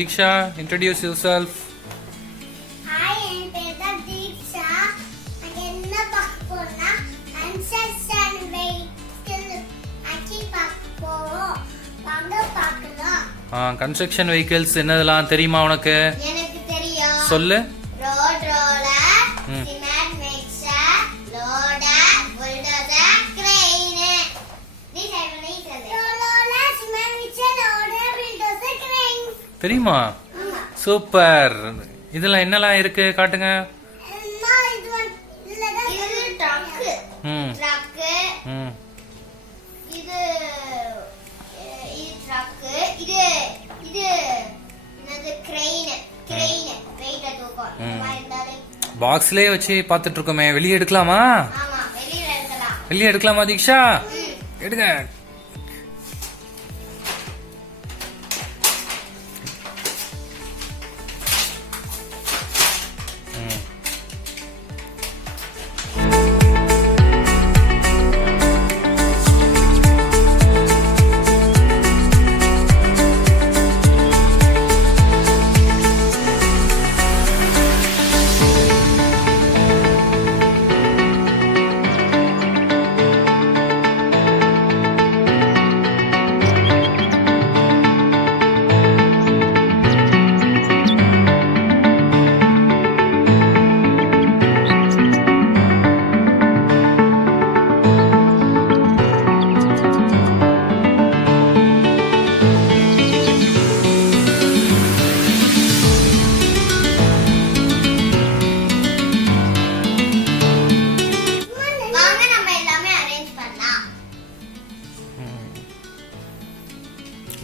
Deeksha, introduce yourself. Hi, Nakshatra Deeksha. Again, pakpona construction vehicle. Aki pakporo. Vanga pakala. Construction vehicles என்னதெல்லாம் தெரியுமா உனக்கு? எனக்கு தெரியும். சொல்லு. Road roller, cement mixer, loader, bulldozer, crane. This I will need. Road roller, cement mixer, loader, bulldozer, crane. தெரியுமா? Super. இதெல்லாம் என்னலாம் இருக்கு காட்டுங்க. இது ட்ரக். இது ட்ரக். இது என்னது கிரெயின் வெயிட் தூக்கும். பாக்ஸ்லயே வச்சு பார்த்துட்டு இருக்கோமே, வெளியே எடுக்கலாமா? ஆமா, வெளிய வெளியே எடுக்கலாமா தீக்ஷா? எடுங்க.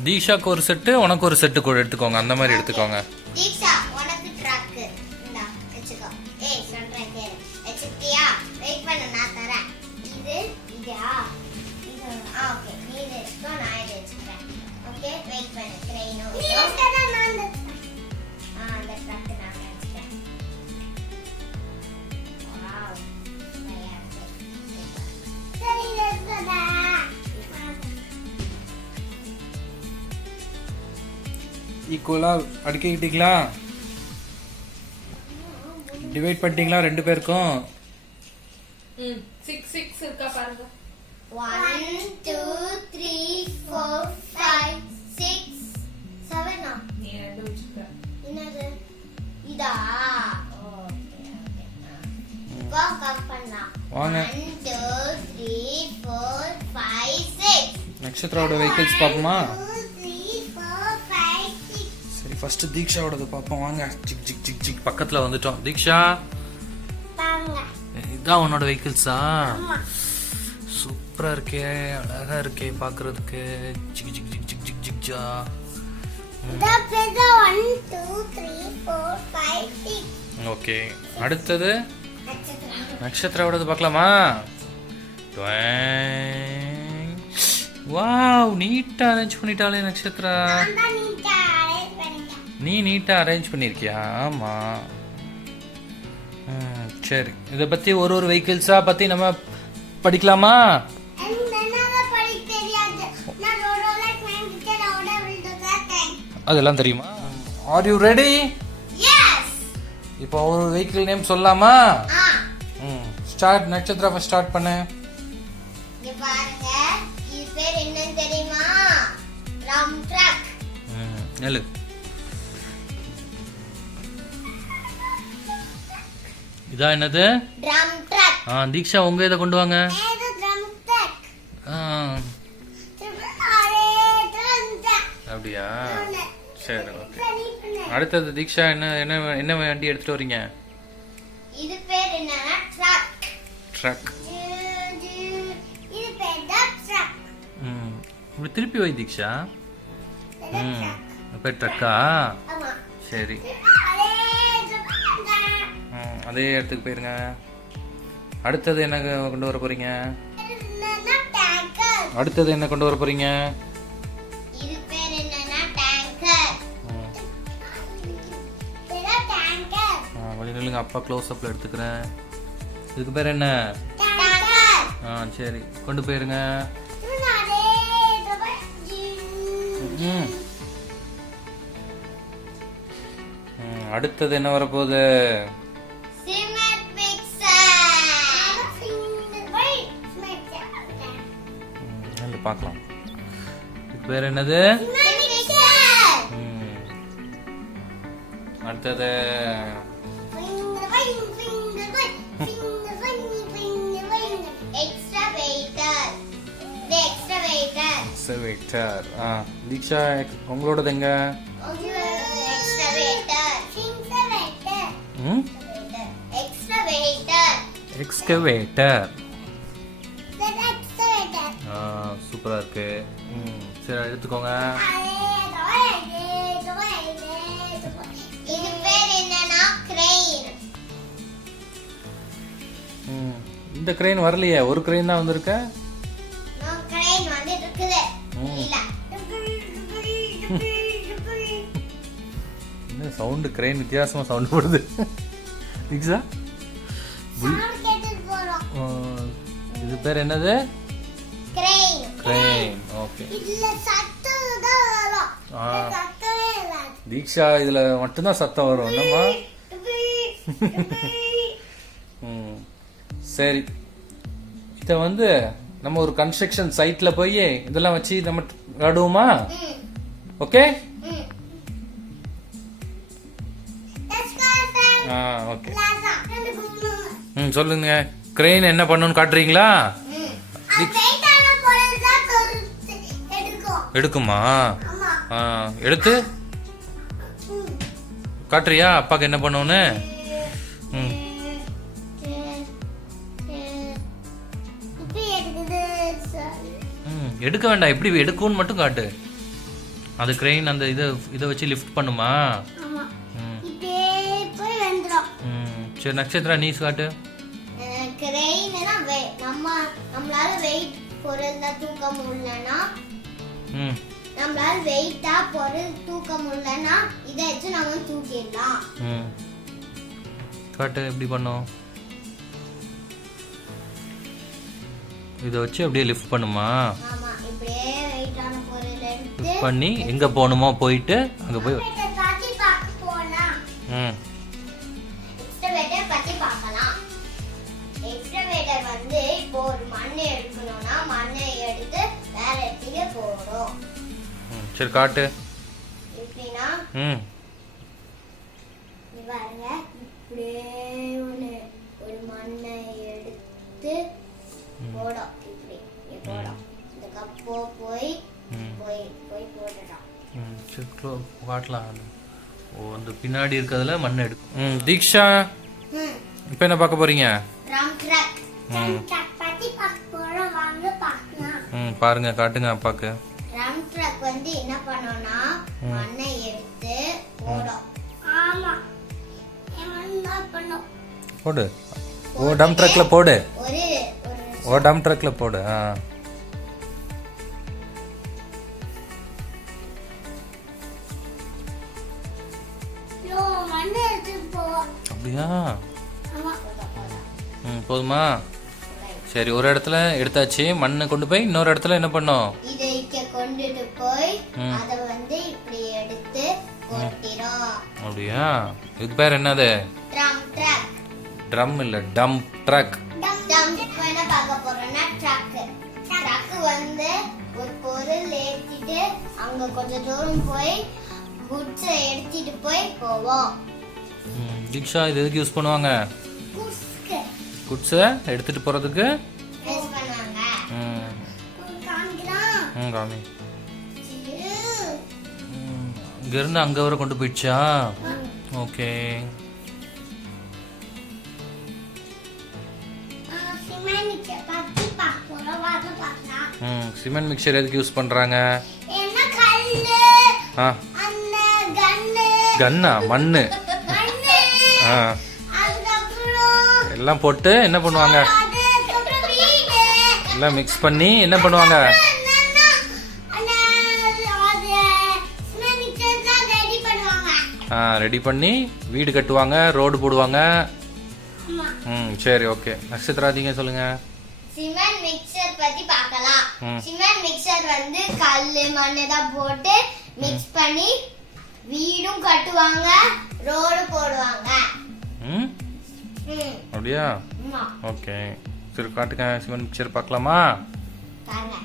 தீக்ஷாக்கு ஒரு செட்டு, உனக்கு ஒரு செட்டு கூட எடுத்துக்கோங்க. அந்த மாதிரி எடுத்துக்கோங்க. தீக்ஷா, உனக்கு ட்ரக் இந்தா வெச்சுக்கோ. ஏய் சொல்றேன் கேளு. வெச்சிட்டியா? வெயிட் பண்ணு, நான் தரேன். இதா ஓகே. நீ இதை வெச்சுக்கோ, நான் இதை வெச்சுக்கிறேன். ஓகே, வெயிட் பண்ணு. கிரெயினோ நீ வெச்சதா நான் அந்த ட்ரக் நான் வெச்சுக்கிறேன். வாவ், சரியா சரி வெச்சதா. ஈக்குவலா அடுக்கிக்கிட்டீங்களா? டிவைட் பண்ணிட்டீங்களா ரெண்டு பேருக்கும்? 6 இருக்கா பாருங்க. 1 2 3 4 5 6 7 நீ ரெண்டு வச்சுக்க. என்னது இதா? ஓகே இப்போ கட் பண்ணலாம். வாங்க. 1 2 3 4 5 6 நட்சத்திராவோட வெஹிக்கிள்ஸ் பாப்போமா? 2 3 4 5 6 சரி, ஃபர்ஸ்ட் தீக்ஷாவோடது பாப்போம். வாங்க. ஜிக் ஜிக் ஜிக் ஜிக் பக்கத்துல வந்துட்டோம். தீக்ஷா, பாருங்க. இதான் உன்னோட வெஹிக்கிள்ஸா? ஆமா. சூப்பரா இருக்கே, அழகா இருக்கே பாக்குறதுக்கு. ஜிக் ஜிக் ஜிக் ஜிக் ஜிக் ஜிக் ஜா. இதா பேசா 1 2 3 4 5 6 ஓகே, அடுத்தது நட்சத்திரம். நட்சத்திராவோடது பார்க்கலாமா? வாவ், நீட்டா அரேஞ்ச் பண்ணிட்டாலே நட்சத்திரா. நான் தான் நீட்டா அரேஞ்ச் பண்ணிட்டேன். நீ நீட்டா அரேஞ்ச் பண்ணிருக்கியா? ஆமா. சரி, இதை பத்தி ஒரு வெஹிக்கிள்ஸா பத்தி நம்ம படிக்கலாமா? என்னன்னா படி தெரியாது. நான் ரோடோல கிளைம் கிட்ட ரோட விழுந்துட்டேன். அதெல்லாம் தெரியுமா? Are you ready? எஸ். இப்போ ஒரு வெஹிக்கிள் நேம் சொல்லலாமா? ஆ. ஸ்டார்ட். நட்சத்திரா ஃபர்ஸ்ட் ஸ்டார்ட் பண்ணு. இங்க பாருங்க, இது பேர் என்னன்னு தெரியுமா? ரம் ட்ரக். நெல்லு. இதா என்னது? Drum drug. தீக்ஷா, உங்க இதை கொண்டு வாங்க. இது ட்ரம் ட்ரக். அப்படியா? சரி, ஓகே. அடுத்தது தீக்ஷா, என்ன என்ன என்ன வண்டி எடுத்துட்டு வரீங்க? இது பேர் என்னன்னா ட்ரக். ட்ரக். இது பேர் டக் ட்ரக். இப்படி திருப்பி வை தீக்ஷா. பேர் ட்ரக்கா? ஆமா. சரி, அதே இடத்துக்கு போயிருங்க. அடுத்தது என்ன கொண்டு வர போறீங்க? அடுத்தது என்ன கொண்டு வர போறீங்க? இது பேர் என்னன்னா டேங்கர். வழி நில்லுங்க, அப்பா க்ளோஸ் அப்ல எடுத்துக்கிறேன். இதுக்கு பேர் என்ன? டேங்கர். சரி, கொண்டு போயிருங்க. அடுத்தது என்ன வரப்போகுது? Cement mixer. பார்க்கலாம். இது பேர் என்னது? Cement mixer. அடுத்தது எக்ஸ்கவேட்டர். தீக்ஷா உங்களோடது எங்க? எக்ஸ்கவேட்டர். சூப்பரா இருக்கு. சரி எடுத்துக்கோங்க. இது பேர் என்னன்னா கிரெயின். இந்த கிரெயின் வரலையே, ஒரு கிரெயின் தான் வந்திருக்க. கிரெயின் வந்து இருக்குது. இல்ல என்ன சவுண்ட்? கிரெயின் வித்தியாசமா சவுண்ட் போடுது. தீக்ஷா இது பேர் என்னது? கிரெயின். கிரெயின். ஓகே. இதுல சத்தம் தான் வரும். சத்தமே இல்ல. தீக்ஷா இதுல மட்டும் தான் சத்தம் வரும். என்னம்மா? சரி, இத வந்து நம்ம ஒரு கன்ஸ்ட்ரக்ஷன் சைட்ல போய் இதெல்லாம் வச்சு நம்ம விளையாடுவோமா? ஓகே. ஓகே. சொல்லுங்க. கிரெயின் என்ன பண்ணணும்னு காட்டுறீங்களா? எடுக்குமா? எடுத்து காட்டுறியா அப்பாக்கு என்ன பண்ணணும்னு? எடுக்க வேண்டாம், எப்படி எடுக்கும்னு மட்டும் காட்டு. அது கிரெயின் அந்த இதை வச்சு லிஃப்ட் பண்ணுமா? சரி நட்சத்திரா நீ காட்டு. நம்மளால வெயிட் பொருள் தூக்க முடியலன்னா, நம்மளால வெயிட்டா பொருள் தூக்க முடியலன்னா இதை வச்சு நம்ம தூக்கிடலாம். காட்டு எப்படி பண்ணோம்? இதை வச்சு அப்படியே லிஃப்ட் பண்ணுமா? ஆமா, இப்படியே வெயிட்டான பொருள் எடுத்து லிஃப்ட் பண்ணி எங்க போணுமோ போயிட்டு அங்க போய் பத்தி பார்க்க போலாம். எக்ஸ்கவேட்டர் பத்தி பார்க்கலாம். எக்ஸ்கவேட்டர் வந்து இப்போ ஒரு மண்ணை எடுக்கணும்னா மண்ணை எடுத்து வேற இடத்துக்கு போறோம். சரி காட்டு. எப்படின்னா பாருங்க, இப்படியே ஒரு மண்ணை எடுத்து போடும். இப்படி போடும். இந்த கப்போ போய் போய் போய் போட்டுடும். காட்டலாம். ஓ, அந்த பின்னாடி இருக்கிறதுல மண் எடுக்கும். தீக்ஷா இப்போ என்ன பார்க்க போறீங்க? Drum drug. ட்ரம் ட்ரக் பத்தி பார்க்க போறோம். வாங்க பார்க்கலாம். பாருங்க, காட்டுங்க அப்பாக்கு. ட்ரம் ட்ரக் வந்து என்ன பண்ணோம்னா மண்ணை எடுத்து போடும். ஆமா, என்ன பண்ணும்? போடு. ஓ டம் ட்ரக்ல போடு. ஒரு டம் ட்ரக்ல போடு. மண்ணை எடுத்து போ. அப்படியா? போதுமா? சரி, ஒரு இடத்துல எடுத்தாச்சு. மண்ணை கொண்டு போய் இன்னொரு இடத்துல என்ன பண்ணோம்? இதை கொண்டுட்டு போய் அத வந்து இப்படி எடுத்து கொட்டிரோம். அப்படியா? இதுக்கு பேர் என்னது? Drum drug. ட்ரம் இல்ல, டம் ட்ரக். டம் என்ன பார்க்க போறோம்னா ட்ரக். ட்ரக் வந்து ஒரு பொருள் ஏத்திட்டு அங்க கொஞ்சம் தூரம் போய் குட்ஸ் எடுத்துட்டு போய் போவோம். தீக்ஷா இது எதுக்கு யூஸ் பண்ணுவாங்க? குட்ஸை எடுத்துட்டு போறதுக்கு யூஸ் பண்ணுவாங்க. காமி. இங்க இருந்து அங்க வரை கொண்டு போயிடுச்சா? ஓகே. சிமெண்ட் மிக்சர் எதுக்கு யூஸ் பண்றாங்க? கன்னா? மண்ணு எல்லாம் போட்டு என்ன பண்ணுவாங்க? எல்லாம் மிக்ஸ் பண்ணி என்ன பண்ணுவாங்க? ரெடி பண்ணி வீடு கட்டுவாங்க, ரோடு போடுவாங்க. சரி, ஓகே. நட்சத்திரா நீங்க சொல்லுங்க. சிமெண்ட் மிக்சர் பத்தி பார்க்கலாம். சிமெண்ட் மிக்சர் வந்து கல்லு மண்ணு தான் போட்டு மிக்ஸ் பண்ணி வீடும் கட்டுவாங்க, ரோடு அப்படியா? ஆமா ஓகே, சரி காட்டுங்க. சிமெண்ட் மிக்சர் பார்க்கலாமா? பாருங்க.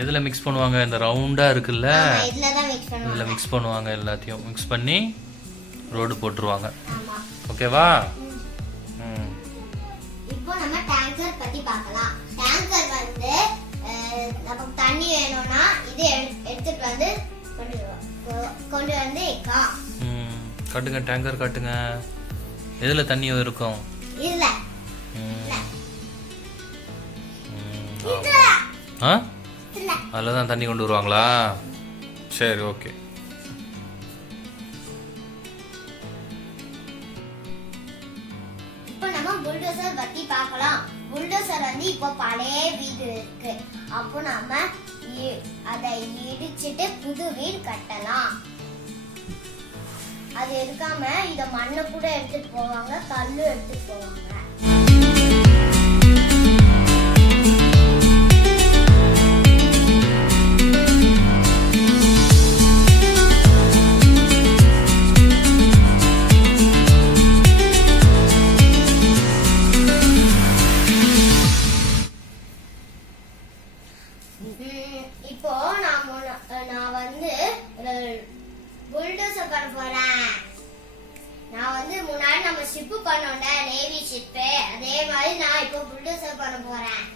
எதில் மிக்ஸ் பண்ணுவாங்க? இந்த ரவுண்டாக இருக்குல்ல, ஆமா இதுல தான் மிக்ஸ் பண்ணுவாங்க. இதில் மிக்ஸ் பண்ணுவாங்க. எல்லாத்தையும் மிக்ஸ் பண்ணி ரோடு போட்டுருவாங்க. ஆமா. ஓகேவா? இப்போ நம்ம டேங்கர் பத்தி பார்க்கலாம். டேங்கர் வந்து நமக்கு தண்ணி வேணும்னா இது எடுத்துட்டு வந்து கொண்டு வந்து வைக்கலாம். காட்டுங்க, டேங்கர் காட்டுங்க. எதில் தண்ணி இருக்கும்? இல்ல ஆ, அதில் தான் தண்ணி கொண்டு வருவாங்களா? சரி, ஓகே. இப்போ நம்ம புல்டோசர் பத்தி பார்க்கலாம். புல்டோசர் வந்து இப்போ பழைய வீடு இருக்கு. அப்போ நம்ம அதை இடிச்சிட்டு புது வீடு கட்டலாம். அது இருக்காம இத மண்ணை கூட எடுத்துட்டு போவாங்க, கல்லு எடுத்துட்டு போவாங்க. இப்போ நான் வந்து புல்டோசர் பண்ண போறேன். நான் வந்து முன்னாடி நம்ம ஷிப் பண்ணோம்ல, நேவி ஷிப், அதே மாதிரி நான் இப்போ புல்டோசர் பண்ண போறேன்.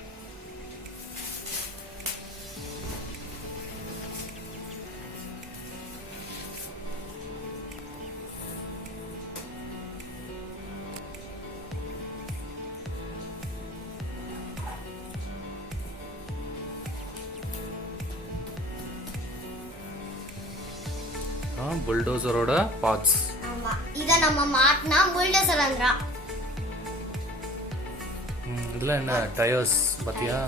புல்டோசரோட பார்ட்ஸ். ஆமா, இத நம்ம மாட்டினா புல்டோசர் வந்துரும். இதெல்லாம் என்ன டயர்ஸ் பாத்தியா?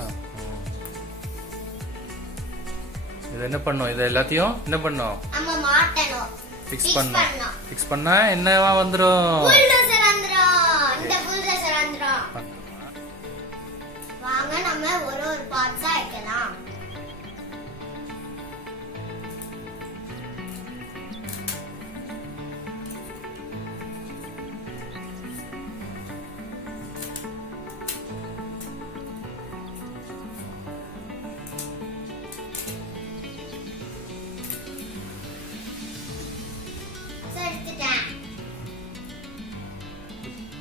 இது என்ன பண்ணோம்? இது எல்லாத்தையும் என்ன பண்ணோம்? நம்ம மாட்டணும், ஃபிக்ஸ் பண்ணோம். ஃபிக்ஸ் பண்ணா என்னவா வந்துரும்? புல்டோசர் வந்துரும். இந்த புல்டோசர் வந்துரும். வாங்க நம்ம ஒரு பார்ட்ஸா வைக்கலாம்.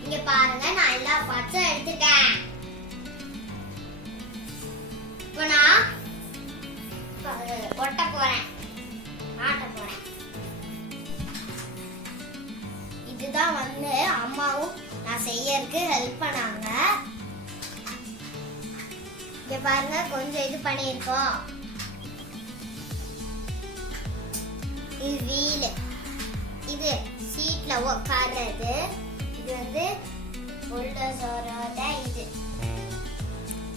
இங்க பாருங்க, நான் எல்லா பார்ட்ஸும் எடுத்துட்டேன். இப்போ நான் ஒட்ட போறேன், மாட்ட போறேன். இதுதான் வந்து அம்மாவும் நான் செய்யறதுக்கு ஹெல்ப் பண்ணாங்க. இங்க பாருங்க, கொஞ்சம் இது பண்ணியிருக்கோம். இது வீல், இது சீட்ல உட்கார்றது, இது வந்து புல்டோசரோட இது.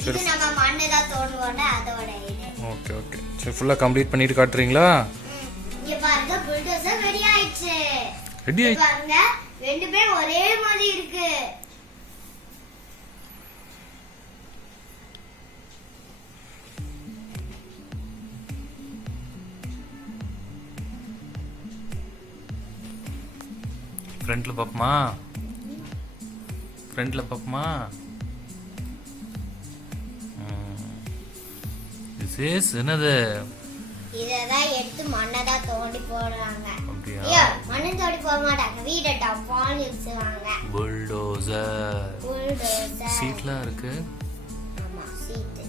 இது நம்ம மண்ணு தான் தோண்டுவோம்ல, அதோட இது. ஓகே ஓகே, சரி ஃபுல்லா கம்ப்ளீட் பண்ணிட்டு காட்டுறீங்களா? இங்க பாருங்க, புல்டோசர் ரெடி ஆயிடுச்சு. ரெடி ஆயிடுச்சு பாருங்க, ரெண்டு பேரும் ஒரே மாதிரி இருக்கு. ஃப்ரண்ட்ல பாப்பமா? ஃப்ரண்ட்ல பாப்பமா? திஸ் என்னது? இததான் எடுத்து மண்ணை தான் தோண்டி போடுறாங்க. அப்படியா? ஐயோ, மண்ணை தோண்டி போட மாட்டாங்க, வீடை டப்பான்னு இடிச்சுவாங்க. புல்டோசர். புல்டோசர். சீட்லாம் இருக்கு. ஆமா, சீட்.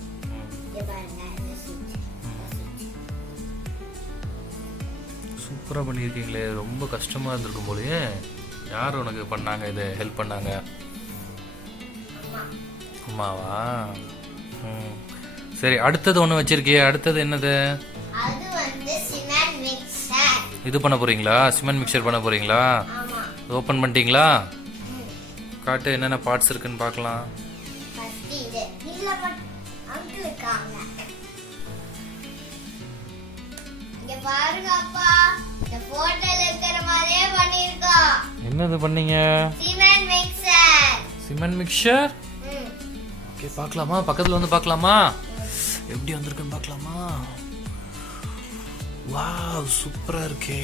இங்க பாருங்க, இந்த சீட். சூப்பரா பண்ணிருக்கீங்களே, ரொம்ப கஷ்டமா இருந்திருக்கும் போலயே. யார் உனக்கு பண்ணாங்க, இதை ஹெல்ப் பண்ணாங்க? அம்மா. அம்மாவா? சரி, அடுத்தது ஒன்று வச்சிருக்கியே, அடுத்தது என்னது? அது வந்து சிமெண்ட் மிக்சர். இது பண்ண போறீங்களா? சிமெண்ட் மிக்சர் பண்ண போறீங்களா? ஆமா. ஓபன் பண்ணிட்டீங்களா? காட்டு, என்னென்ன பார்ட்ஸ் இருக்குன்னு பார்க்கலாம். ஃபர்ஸ்ட் இது இல்ல அங்கிள் இருக்காங்க. இங்க பாருங்க அப்பா, இந்த போட்டோல இருக்கிற மாதிரியே பண்ணிருக்கோம். என்னது பண்ணீங்க? Cement mixer. Cement mixer. Okay, பார்க்கலாமா? பக்கத்துல வந்து பார்க்கலாமா? எப்படி வந்திருக்குன்னு பார்க்கலாமா? வாவ், சூப்பரா இருக்கே.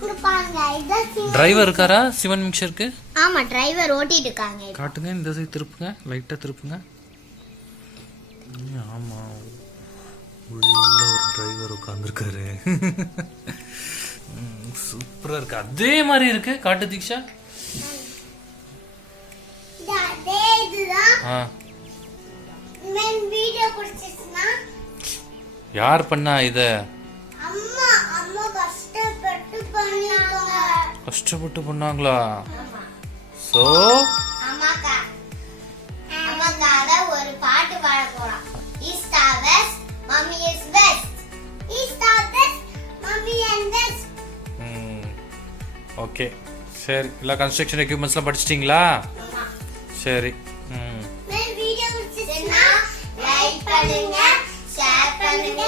இங்க பாருங்க இதான் டிரைவர் இருக்காரா சிவன் மிக்சருக்கு? ஆமா டிரைவர் ஓட்டிட்டு இருக்காங்க. காட்டுங்க, இந்த சைடு திருப்புங்க, லைட்டா திருப்புங்க. ஆமா, உள்ள ஒரு டிரைவர் உட்கார்ந்துருக்காரு. சூப்பரா இருக்கு, அதே மாதிரி இருக்கு. காட்டு தீக்ஷா. அதே இதுதான். மென் வீடியோ பிடிச்சிச்சுனா யார் பண்ணா இத? அம்மா அம்மா கஷ்டப்பட்டு பண்ணாங்களா? சோ அம்மாக்காக ஒரு பாட்டு பாட போறோம். East or west, mummy is west. East or west, mummy and west. Okay, சரி. எல்லா கன்ஸ்ட்ரக்ஷன் எக்யூப்மெண்ட்ஸ்லாம் படிச்சிட்டீங்களா? சரி. வீடியோ பிடிச்சிச்சுனா லைக் பண்ணுங்க, ஷேர் பண்ணுங்க.